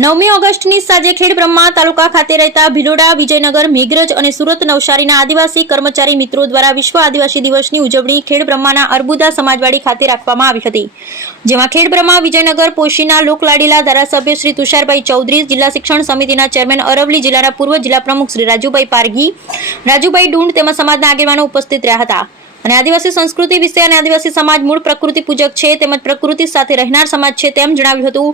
9મી ઓગસ્ટની સાંજે ખેડબ્રહ્મા તાલુકા ખાતે રહેતા ભિલોડા, વિજયનગર, મેઘરજ અને સુરત નવસારીના આદિવાસી કર્મચારી મિત્રો દ્વારા વિશ્વ આદિવાસી દિવસની ઉજવણી ખેડબ્રહ્માના અર્બુદા સમાજવાડી ખાતે રાખવામાં આવી હતી, જેમાં ખેડબ્રહ્મા, વિજયનગર, પોશીના લોકલાડીલા ધારાસભ્ય શ્રી તુષારભાઈ ચૌધરી, જિલ્લા શિક્ષણ સમિતિના ચેરમેન અરવલ્લી જિલ્લાના પૂર્વ જિલ્લા પ્રમુખ શ્રી રાજુભાઈ પારગી, રાજુભાઈ ડુંડ તેમજ સમાજના આગેવાનો ઉપસ્થિત રહ્યા હતા અને આદિવાસી સંસ્કૃતિ વિશે અને આદિવાસી સમાજ મૂળ પ્રકૃતિ પૂજક છે તેમજ પ્રકૃતિ સાથે રહેનાર સમાજ છે તેમ જણાવ્યું હતું।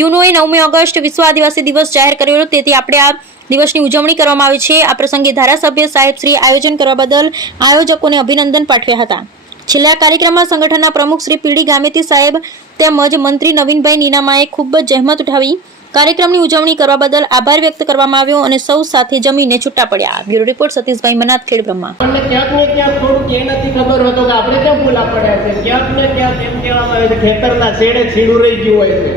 યુનોએ 9મી ઓગસ્ટ વિશ્વ આદિવાસી દિવસ જાહેર કર્યો, તેથી આપણે આ દિવસની ઉજવણી કરવામાં આવી છે। આ પ્રસંગે ધારાસભ્ય સાહેબ શ્રી આયોજન કરવા બદલ આયોજકોને અભિનંદન પાઠવ્યા હતા। છેલ્લા કાર્યક્રમમાં સંગઠનના પ્રમુખ શ્રી પીડી ગામેતી સાહેબ તેમજ મંત્રી નવીનભાઈ નીનામાએ ખૂબ જ જહેમત ઉઠાવી કાર્યક્રમની ઉજવણી કરવા બદલ આભાર વ્યક્ત કરવામાં આવ્યો અને સૌ સાથે જમીને છૂટા પડ્યા। બ્યુરો રિપોર્ટ સતીશભાઈ મનાથ, ખેડબ્રહ્મા। આપણને ક્યાંક ને ક્યાંક થોડુંક એ નથી ખબર હોતો કે આપણે ક્યાં ભૂલા પડ્યા છે, ક્યાંક ને ક્યાંક એમ કહેવામાં આવે છે ખેતરના છેડે છીડું રહી ગયું હોય છે।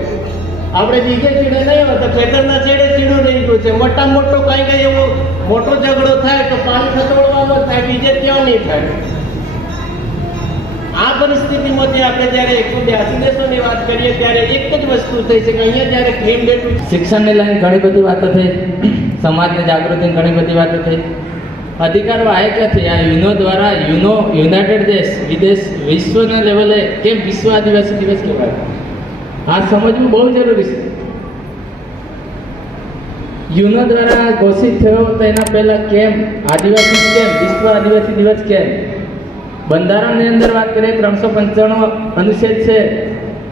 આપણે બીજે છેડે નહીં હોય તો ખેતરના છેડે છીડું રહી ગયું છે। મોટા મોટો કઈ એવો મોટો ઝઘડો થાય તો પાણી ખતોડવામાં થાય, બીજે ક્યાં નહીં થાય। આ પરિસ્થિતિમાંથી આપણે જ્યારે 182 દેશોની વાત કરીએ ત્યારે એક જ વસ્તુ થઈ છે કે અહીંયા જ્યારે ક્લીન ડે શિક્ષણને લઈને ઘણી બધી વાતો થઈ, સમાજની જાગૃતિની ઘણી બધી વાતો થઈ। અધિકારો આવે ક્યાંથી? આ યુનો દ્વારા યુનાઇટેડ દેશ વિદેશ વિશ્વના લેવલે કેમ વિશ્વ આદિવાસી દિવસ કહેવાય, આ સમજવું બહુ જરૂરી છે। યુનો દ્વારા ઘોષિત થયો તો એના પહેલા કેમ આદિવાસી કેમ વિશ્વ આદિવાસી દિવસ કેમ? બંધારણની અંદર વાત કરીએ 395 અનુચ્છેદ છે